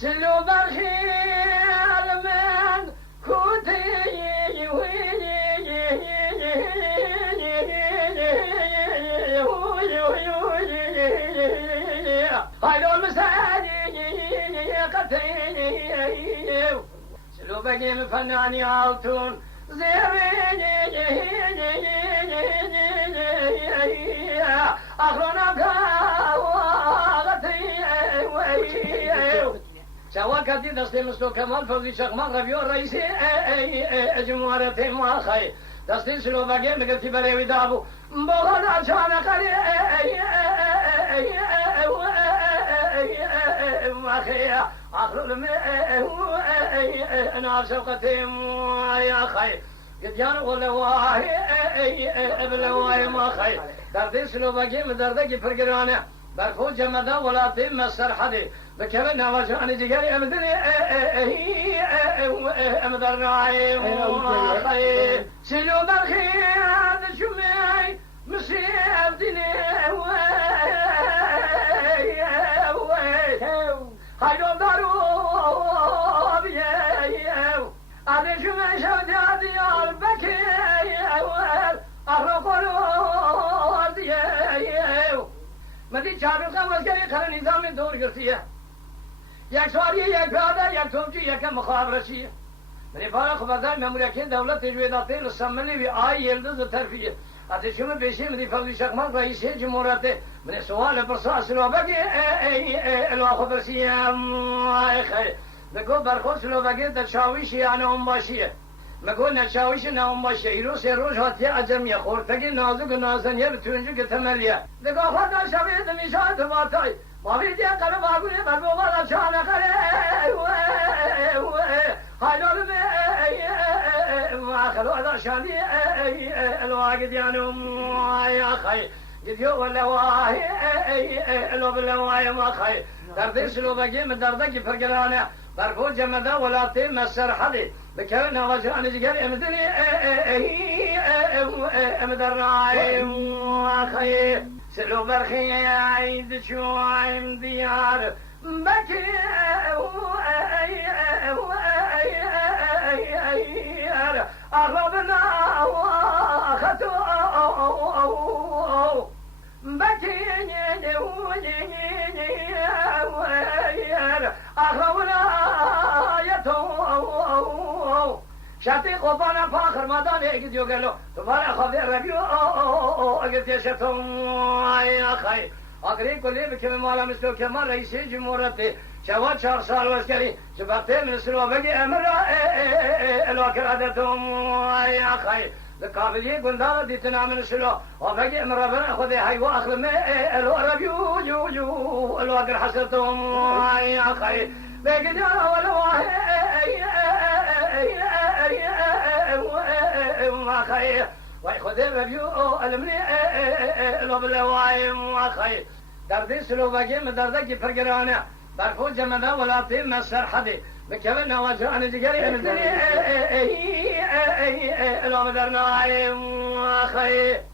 سلو بالخير من كوتي هايلو المساني قتيني سلو بقيم فناني عالتون زيريني أخرنا بكاواتي سوا كدي دستي مستو كمال فوزي شخمان ربيو رئيسي جمهورية ماخي دستي سلو بقيم بقيتي بريوي دابو بغنا شانا قري ماخي أخرنا أنا شوقتي يا خي قديان ولا واهي ابن واهي ما خي دردي سلو بقيم دردي فرقرانه برفو جمدا ولا تيم السرحدي بكبنا وجهاني جيري امدني امدر نعيم سلو بالخير شمي مسيب ديني خيرو دارو بيو أدي شمي شودي ديال بكي أرقلو ديو مدی چارو کا مسکری خر نظام دور گرتی ہے یک سواری یک پیاده یک تومچی یک مخابرسی من بارا خبردار مملکت دولت تجویدات رسمنی و آی یلدز ترفیه اتشم پیشی مدی فضل شخمان رئیس جمهوریت من سوال پرساس رو بگی الوا خبرسی خیر بگو برخوش رو بگی در چاویشی اون باشیه مگو نشاویش نام باشه ایرو سه روز هاتی عجمیه خورتگی نازک و نازنیه بتونجو که تملیه دگاه خدا شوید میشاد باتای ماویدی قلب آگونه برگو بالا چانه خره حالول می آخلو ادا شانی الواقع دیانو یا خی گدیو واللواهی الو باللواهی ما خی دردی سلو بگی من دردکی فرگلانه برفو جمدا ولاتي مسر حدي بكرنا وجهان جير امدني امدر رايم اخي سلو برخي عيد شو عيم ديار بكي اغلبنا واخذوا بكي اغلبنا شاطی قبانا فاخر مادان ایک دیو گلو تمہارا خبر ربیو اگر تیشتم آیا خی اگری کلی بکم مالا مثلو کمان رئیس جمهوریت شوا 4 سال وشکری شبکت مثلو بگی امر الاکر عدتم آیا خی لقابلی گندار دیتنا من سلو وبگی امر ربنا خودی حی و اخلم الو ربیو جو جو الاکر حسرتم آیا خی بگی جانا ولو ما خير ويخذ الربيو المني لو بالواي ما خير دردي سلو باقي مدردك فرقرانه برفو جمدا ولا تيم مسر حدي بكبنا وجهان جيري امدني لو بدرنا ما خير